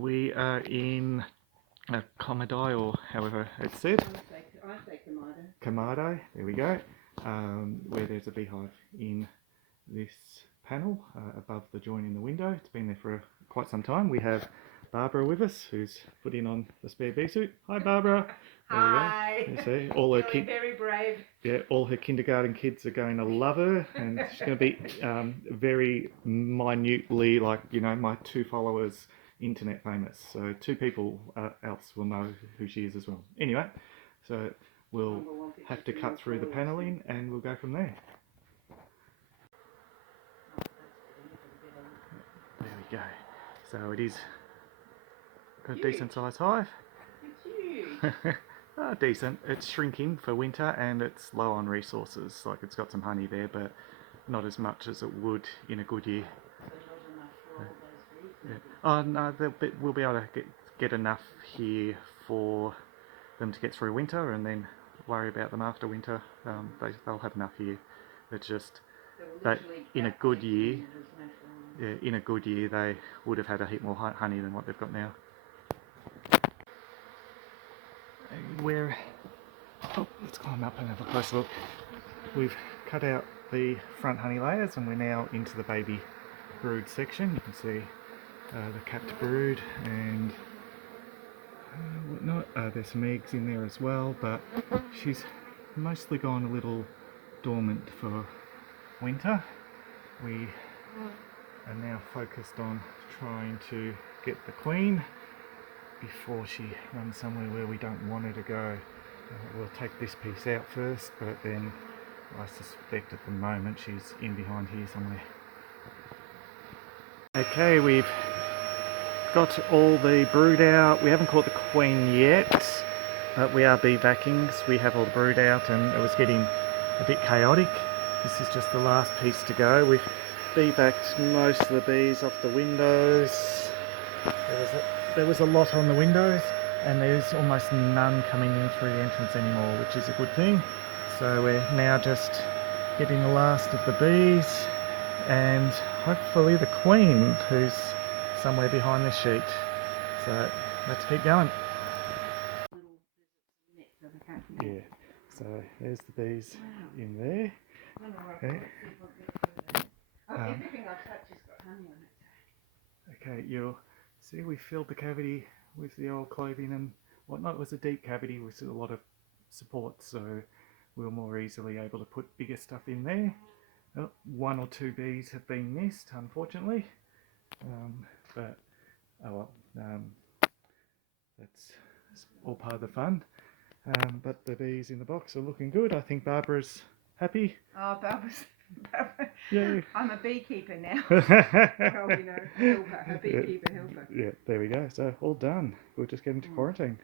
We are in Commodore, or however it's said. I say Kamado. Kamado, there we go. Where there's a beehive in this panel above the join in the window. It's been there for quite some time. We have Barbara with us, who's put in on the spare bee suit. Hi, Barbara. Hi. You see, all her very brave. Yeah, all her kindergarten kids are going to love her, and she's going to be very minutely, like, you know, my 2 followers, internet famous. So 2 people else will know who she is as well. Anyway, so we'll have to cut through the paneling and we'll go from there. There we go. So it is got a decent sized hive. It's huge. Decent. It's shrinking for winter and it's low on resources. Like, it's got some honey there, but not as much as it would in a good year. So not enough for all those bees? Yeah. Oh no, we'll be able to get enough here for them to get through winter, and then worry about them after winter. They'll have enough here. It's just that in a good year, in a good year, they would have had a heap more honey than what they've got now. Let's climb up and have a close look. We've cut out the front honey layers and we're now into the baby brood section. You can see the capped brood and whatnot. There's some eggs in there as well, but she's mostly gone a little dormant for winter. We are now focused on trying to get the queen before she runs somewhere where we don't want her to go. We'll take this piece out first, but then I suspect at the moment she's in behind here somewhere. Okay, we've got all the brood out. We haven't caught the queen yet, but we are bee-vacking. We have all the brood out and it was getting a bit chaotic. This is just the last piece to go. We've bee-vacked most of the bees off the windows. There was a lot on the windows, and there's almost none coming in through the entrance anymore, which is a good thing. So we're now just getting the last of the bees and hopefully the queen, who's somewhere behind this sheet. So let's keep going. Yeah, so there's the bees in there. Okay. Everything I touch has got honey on it. Okay, you'll see we filled the cavity with the old clothing and whatnot. It was a deep cavity with a lot of support, so we were more easily able to put bigger stuff in there. 1 or 2 bees have been missed, unfortunately, but oh well, that's all part of the fun. But the bees in the box are looking good. I think Barbara's happy. Oh, Barbara's... Yeah. I'm a beekeeper now. Well, you know, helper, a beekeeper helper. Yeah, there we go. So all done. We'll just get into quarantine.